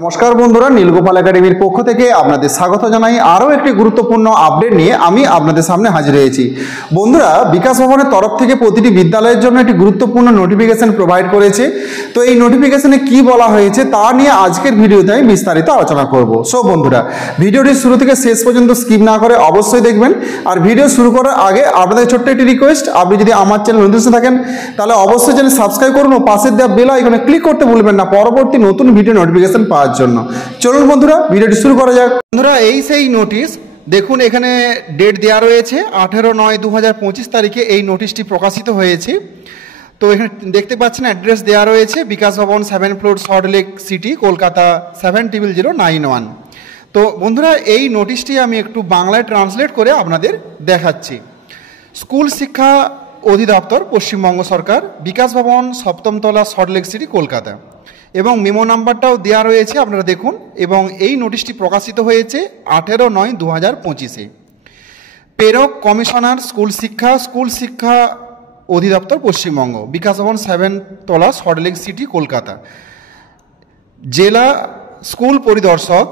নমস্কার বন্ধুরা, নীলগোপাল একাডেমির পক্ষ থেকে আপনাদের স্বাগত জানাই। আরও একটি গুরুত্বপূর্ণ আপডেট নিয়ে আমি আপনাদের সামনে হাজির হয়েছি। বন্ধুরা, বিকাশ ভবনের তরফ থেকে প্রতিটি বিদ্যালয়ের জন্য একটি গুরুত্বপূর্ণ নোটিফিকেশন প্রোভাইড করেছে। তো এই নোটিফিকেশনে কি বলা হয়েছে তা নিয়ে আজকের ভিডিওতে আমি বিস্তারিত আলোচনা করব। সো বন্ধুরা, ভিডিওটি শুরু থেকে শেষ পর্যন্ত স্কিপ না করে অবশ্যই দেখবেন। আর ভিডিও শুরু করার আগে আপনাদের ছোট্ট একটি রিকোয়েস্ট, আপনি যদি আমার চ্যানেল নতুন থাকেন তাহলে অবশ্যই চ্যানেল সাবস্ক্রাইব করুন ও পাশের দেওয়া বেল আইকনে ক্লিক করতে ভুলবেন না পরবর্তী নতুন ভিডিও নোটিফিকেশন পাওয়ার জন্য। চলুন বন্ধুরা, ভিডিওটি শুরু করা যাক। বন্ধুরা, এই সেই নোটিশ, দেখুন এখানে ডেট দেওয়া রয়েছে 18/9/2025 তারিখে এই নোটিশটি প্রকাশিত হয়েছে। তো এখানে দেখতে পাচ্ছেন অ্যাড্রেস দেওয়া রয়েছে বিকাশ ভবন 7 ফ্লোর সল্টলেক সিটি, কলকাতা 70091। তো বন্ধুরা, এই নোটিশটি আমি একটু বাংলায় ট্রান্সলেট করে আপনাদের দেখাচ্ছি। স্কুল শিক্ষা অধিদপ্তর, পশ্চিমবঙ্গ সরকার, বিকাশ ভবন 7ম তলা, সল্টলেক সিটি, কলকাতা, এবং মেমো নাম্বারটাও দেওয়া রয়েছে, আপনারা দেখুন। এবং এই নোটিশটি প্রকাশিত হয়েছে 18/9/2025-এ। প্রেরক কমিশনার স্কুল শিক্ষা অধিদপ্তর, পশ্চিমবঙ্গ, বিকাশ ভবন 7 তলা, সল্টলেক সিটি, কলকাতা। জেলা স্কুল পরিদর্শক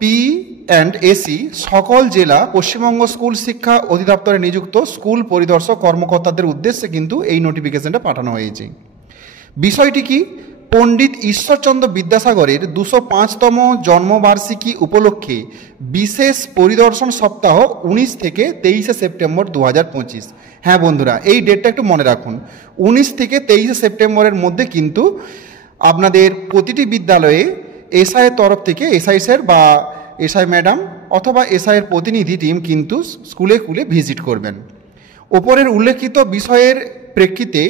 P&AC সকল জেলা পশ্চিমবঙ্গ স্কুল শিক্ষা অধিদপ্তরে নিযুক্ত স্কুল পরিদর্শক কর্মকর্তাদের উদ্দেশ্যে কিন্তু এই নোটিফিকেশনটা পাঠানো হয়েছে। বিষয়টি কি? পণ্ডিত ঈশ্বরচন্দ্র বিদ্যাসাগরের 205তম জন্মবার্ষিকী উপলক্ষে বিশেষ পরিদর্শন সপ্তাহ 19 থেকে 23 সেপ্টেম্বর 2025। হ্যাঁ বন্ধুরা, এই ডেটটা একটু মনে রাখুন। 19 থেকে 23 সেপ্টেম্বরের মধ্যে কিন্তু আপনাদের প্রতিটি বিদ্যালয়ে এসআইয়ের তরফ থেকে এসআই স্যার বা এসআই ম্যাডাম অথবা এসআইয়ের প্রতিনিধি টিম কিন্তু স্কুলে ভিজিট করবেন। ওপরের উল্লেখিত বিষয়ের প্রেক্ষিতে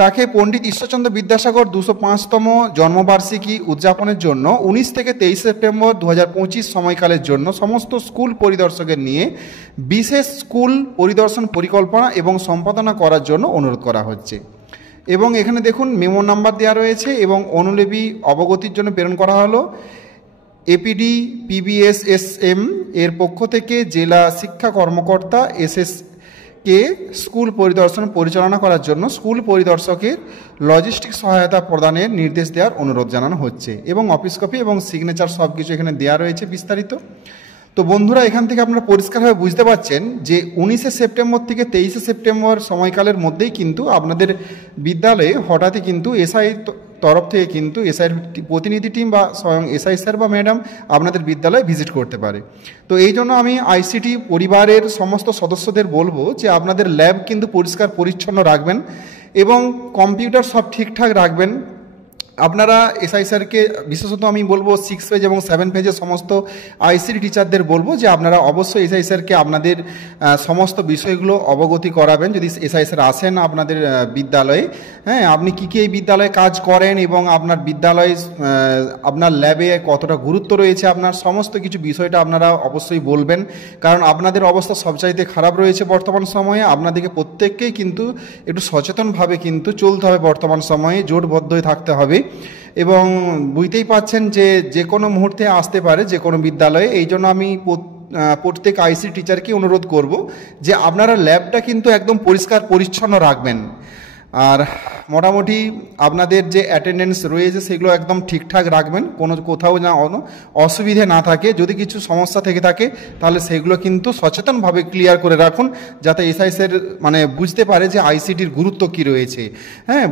তাকে পণ্ডিত ঈশ্বরচন্দ্র বিদ্যাসাগর 205তম জন্মবার্ষিকী উদযাপনের জন্য 19 থেকে 23 সেপ্টেম্বর 2025 সময়কালের জন্য সমস্ত স্কুল পরিদর্শকের নিয়ে বিশেষ স্কুল পরিদর্শন পরিকল্পনা এবং সম্পাদনা করার জন্য অনুরোধ করা হচ্ছে। এবং এখানে দেখুন মেমো নাম্বার দেওয়া রয়েছে এবং অনুলিপি অবগতির জন্য প্রেরণ করা হলো। APD PBSSM এর পক্ষ থেকে জেলা শিক্ষা কর্মকর্তা SS-কে স্কুল পরিদর্শন পরিচালনা করার জন্য স্কুল পরিদর্শকের লজিস্টিক সহায়তা প্রদানের নির্দেশ দেওয়ার অনুরোধ জানানো হচ্ছে। এবং অফিস কপি এবং সিগনেচার সব কিছু এখানে দেওয়া রয়েছে বিস্তারিত। তো বন্ধুরা, এখান থেকে আপনারা পরিষ্কারভাবে বুঝতে পারছেন যে 19 সেপ্টেম্বর থেকে 23 সেপ্টেম্বর সময়কালের মধ্যেই কিন্তু আপনাদের বিদ্যালয়ে হঠাৎই কিন্তু এসআই তরফ থেকে কিন্তু এসআইয়ের প্রতিনিধি টিম বা স্বয়ং এসআই স্যার বা ম্যাডাম আপনাদের বিদ্যালয়ে ভিজিট করতে পারে। তো এই জন্য আমি ICT পরিবারের সমস্ত সদস্যদের বলবো যে আপনাদের ল্যাব কিন্তু পরিষ্কার পরিচ্ছন্ন রাখবেন এবং কম্পিউটার সব ঠিকঠাক রাখবেন। আপনারা এসআই স্যারকে বিশেষত আমি বলবো 6 পেজ এবং 7 পেজের সমস্ত ICT টিচারদের বলবো যে আপনারা অবশ্যই এসআই স্যারকে আপনাদের সমস্ত বিষয়গুলো অবগতি করাবেন যদি এসআই স্যার আসেন আপনাদের বিদ্যালয়ে। হ্যাঁ, আপনি কী এই বিদ্যালয়ে কাজ করেন এবং আপনার বিদ্যালয়ে আপনার ল্যাবে কতটা গুরুত্ব রয়েছে, আপনার সমস্ত কিছু বিষয়টা আপনারা অবশ্যই বলবেন। কারণ আপনাদের অবস্থা সবচাইতে খারাপ রয়েছে বর্তমান সময়ে। আপনাদেরকে প্রত্যেককেই কিন্তু একটু সচেতনভাবে কিন্তু চলতে হবে, বর্তমান সময়ে জোটবদ্ধ হয়ে থাকতে হবে। এবং বুঝতেই পাচ্ছেন যে কোনো মুহূর্তে আসতে পারে যে কোনো বিদ্যালয়ে। এই জন্য আমি প্রত্যেক ICT টিচারকে অনুরোধ করব যে আপনারা ল্যাবটা কিন্তু একদম পরিষ্কার পরিচ্ছন্ন রাখবেন। আর মোটামুটি আপনাদের যে অ্যাটেন্ডেন্স রয়েছে সেগুলো একদম ঠিকঠাক রাখবেন, কোথাও না অসুবিধে না থাকে। যদি কিছু সমস্যা থেকে থাকে তাহলে সেগুলো কিন্তু সচেতনভাবে ক্লিয়ার করে রাখুন, যাতে এসআই স্যার বুঝতে পারে যে ICTর গুরুত্ব কী রয়েছে। হ্যাঁ,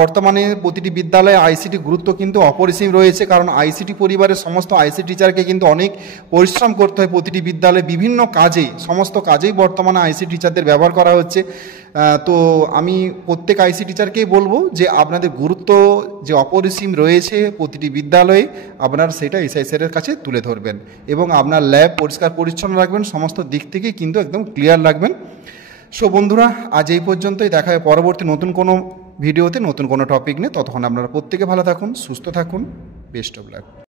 বর্তমানে প্রতিটি বিদ্যালয়ে ICT গুরুত্ব কিন্তু অপরিসীম রয়েছে। কারণ ICT পরিবারের সমস্ত ICT টিচারকে কিন্তু অনেক পরিশ্রম করতে হয় প্রতিটি বিদ্যালয়ে বিভিন্ন কাজে, সমস্ত কাজেই বর্তমানে ICT টিচারদের ব্যবহার করা হচ্ছে। তো আমি প্রত্যেক ICT টিচারকেই বলবো যে আপনাদের গুরুত্ব যে অপরিসীম রয়েছে প্রতিটি বিদ্যালয়ে আপনারা সেটা এসআই স্যারের কাছে তুলে ধরবেন এবং আপনার ল্যাব পরিষ্কার পরিচ্ছন্ন রাখবেন, সমস্ত দিক থেকেই কিন্তু একদম ক্লিয়ার রাখবেন। সো বন্ধুরা, আজ এই পর্যন্তই। দেখা হয় পরবর্তী নতুন কোনো ভিডিওতে নতুন কোনো টপিক নিয়ে। ততক্ষণ আপনারা প্রত্যেকে ভালো থাকুন, সুস্থ থাকুন। Best of luck.